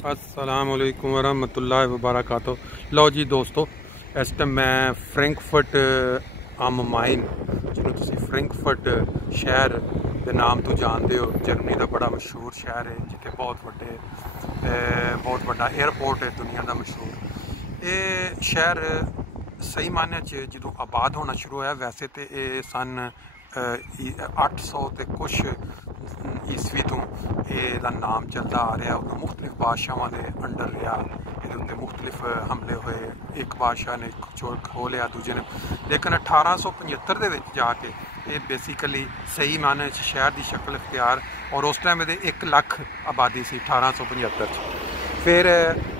अस्सलामुअलैकुम वरहमतुल्लाहि वबरकातुहू। लो जी दोस्तों, इस टाइम मैं फ्रैंकफर्ट आम माइन जिन्होंने तुसी फ्रैंकफर्ट शहर के नाम तो जानते हो, जर्मनी का बड़ा मशहूर शहर है जिथे बहुत बड़ा एयरपोर्ट है दुनिया का मशहूर। ये शहर सही मायने जो आबाद होना शुरू होया, वैसे तो ये सन 800 ते कुछ ईस्वी तो यदा नाम चलता आ रहा। उदों मुख्तलिफ बादशाहों के अंडर रहा, ये मुख्तलिफ हमले हुए, एक बादशाह ने खो लिया दूजे ने, लेकिन 1875 के जाके ये बेसिकली सही मायने शहर की शक्ल इख्तियार, और उस टाइम ये 1 लाख आबादी सी 1875। फिर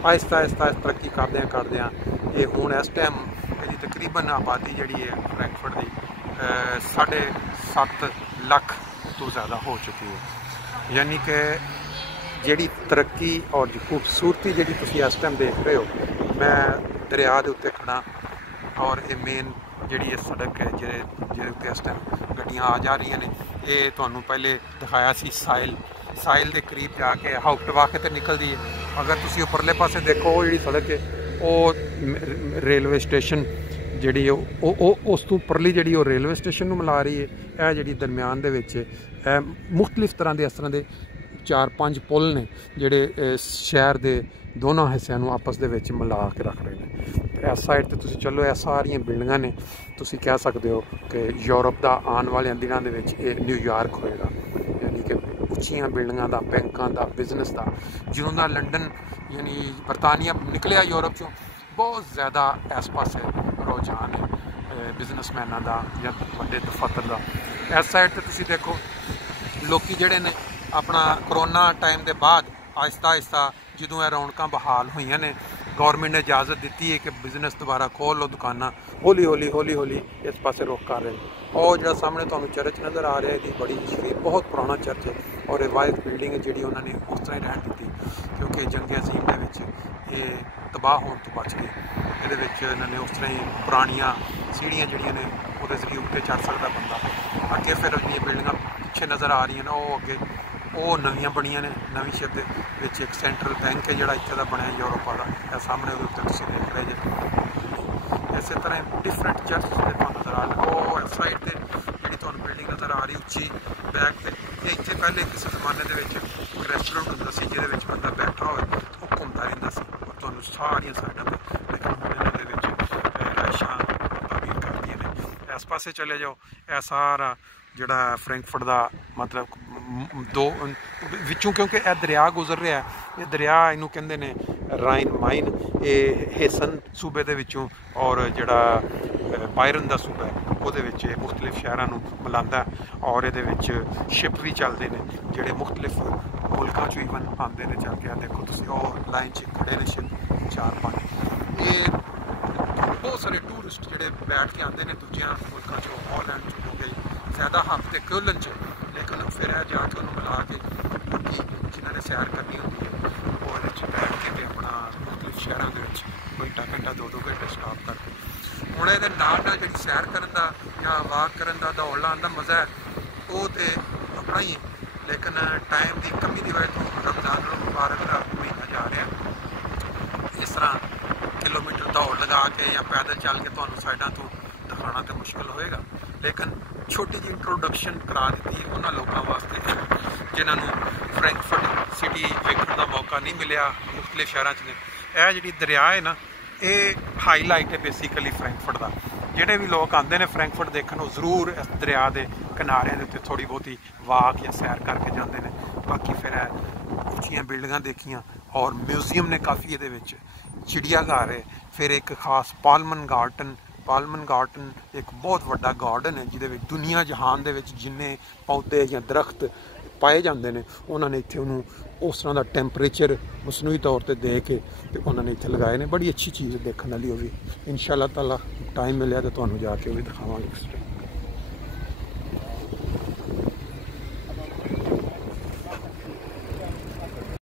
आहिस्ता आहिस्ता तरक्की करद्या ये हूँ इस टाइम ये तकरीबन आबादी जी है फ्रैंकफर्ट की 7.5 लाख तो ज़्यादा हो चुकी है। यानी कि जी तरक्की और जो खूबसूरती जी तुम इस टाइम देख रहे हो, मैं दरिया के उत्ते खड़ा और ये मेन जी सड़क है जे इस टाइम गड्डियाँ आ जा रही ने। ये तुहानू पहले दिखाया सी साहिल के करीब जाके हाउटवाके तो निकलती है। अगर तुम उपरले पासे देखो जी सड़क है वो रेलवे स्टेशन जी उस तो उपरली जी रेलवे स्टेशन में मिला रही है। यह जी दरम्यान मुख्तलिफ तरह के इस तरह के 4-5 पुल ने जोड़े शहर के दोनों हिस्सों आपस के मिला के रख रहे हैं। इस साइड तो तुम चलो, यह सारिया बिल्डिंगां ने, तुम कह सकते हो कि यूरोप का आने वाले दिनों के न्यूयॉर्क होएगा। यानी कि उच्चियां बिल्डिंगां का, बैंकों का, बिजनेस का, जो लंडन यानी बरतानिया निकलिया यूरोप चों, बहुत ज़्यादा इस पास रुझान है बिजनेसमैनों का या बड़े दफतर का। इस साइड तो तुम देखो लोग जोड़े ने अपना करोना टाइम के बाद आहिस्ता आहिस्ता जो रौनक बहाल हुई ने, गौरमेंट ने इजाज़त दी है कि बिजनेस दोबारा खोल लो, दुकाना हौली हौली इस पास रुख कर रहे हैं। और जो सामने तो चर्च नज़र आ रहा है जी, बड़ी शरीफ बहुत पुराना चर्च है और रिवायत बिल्डिंग है जी उन्होंने उस तरह ही रहन दी, क्योंकि जंगे अजीम के तबाह होने तो बच गए। ये इन्होंने उस तरह ही पुरानिया सीढ़ियाँ जड़ियाँ ने वो जरिए उत्ते चढ़ सकता बंदा। अगे फिर ये बिल्डिंगां पिछे नज़र आ रही हैं, वो अगे वो नवियां बनिया ने। नवी शहर के एक सेंट्रल बैंक है जोड़ा इत्थे दा बनया यूरोपा का, सामने वो देख रहे जे। इस तरह डिफरेंट चर्च नज़र आ रहे। वो इस साइड से जी बिल्डिंग नज़र आ रही उच्ची बैक पे, ये इतने पहले किसी जमाने के रेस्टोरेंट होंदा सी जिहदे विच बंदा बैठा होए वो घूमता रहिंदा सी, और तुहानूं सारियां साइडां ते लेकिन रहाइशां तब्दील कर दिए ने। इस पासे चले जाओ, यह सारा जोड़ा फ्रैंकफर्ट का मतलब दो विचों, क्योंकि यह दरिया गुजर रहा है, ये दरिया इनू कहते हैं राइन माइन, ये हेसन सूबे के विचों और जोड़ा बायरन का सूबा है वो मुख्तलिफ शहरों को मिलाता, और ये शिप भी चलते हैं जोड़े मुख्तलिफ मुल्कों चो ईवन आते हैं चल के। देखो तुम और लाइन च खड़े ने शिप 4-5, ये बहुत सारे टूरिस्ट जोड़े बैठ के आते हैं दूजे मुल्कों चो, हॉलैंड चो हो गई ज़्यादा हफ्ते क्योलन च, लेकिन फिर जाके उन्होंने मिला के बाकी जिन्होंने सैर करनी होती है वो बैठ के अपना मुख्तलिफ शहरों के घंटा 2-2 घंटे स्टॉप करके। हूँ ये जी सैर करन दा या वाक करन दा दौड़ लाने का मज़ा है वो तो अपना ही है, लेकिन टाइम की कमी की वजह तो रमज़ान मुबारक का महीना जा रहा है। इस तरह किलोमीटर दौड़ लगा के या पैदल चल के तो साइडों तो दिखाना तो मुश्किल होएगा, लेकिन छोटी जी इंट्रोडक्शन करा दी उन्होंने लोगों वास्ते जिन्होंने फ्रैंकफर्ट सिटी देखने का मौका नहीं मिले मुख्तलिफ शहरों ने। यह जी दरिया है ना, ये हाईलाइट है बेसिकली फ्रैंकफर्ट का। जोड़े भी लोग आते हैं फ्रैंकफर्ट देखने जरूर इस दरिया के किनारे के उत्ते थोड़ी बहुती वाक या सैर करके जाते हैं। बाकी फिर उच्चियां बिल्डिंगां देखियां और म्यूजियम ने काफ़ी ये चिड़ियाघर है, फिर एक खास पालमन गार्डन एक बहुत बड़ा गार्डन है जिहदे विच दुनिया जहान दे विच जिन्ने पौधे या दरख्त पाए जाते हैं उन्होंने इत्थे उन्होंने उस तरह का टैंपरेचर मसनूई तौर पर दे के उन्होंने इत्थे लगाए ने। बड़ी अच्छी चीज़ देखने वाली, वो भी इंशाअल्लाह ताला टाइम मिले तो तुहानूं जाके वो भी दिखावांगे।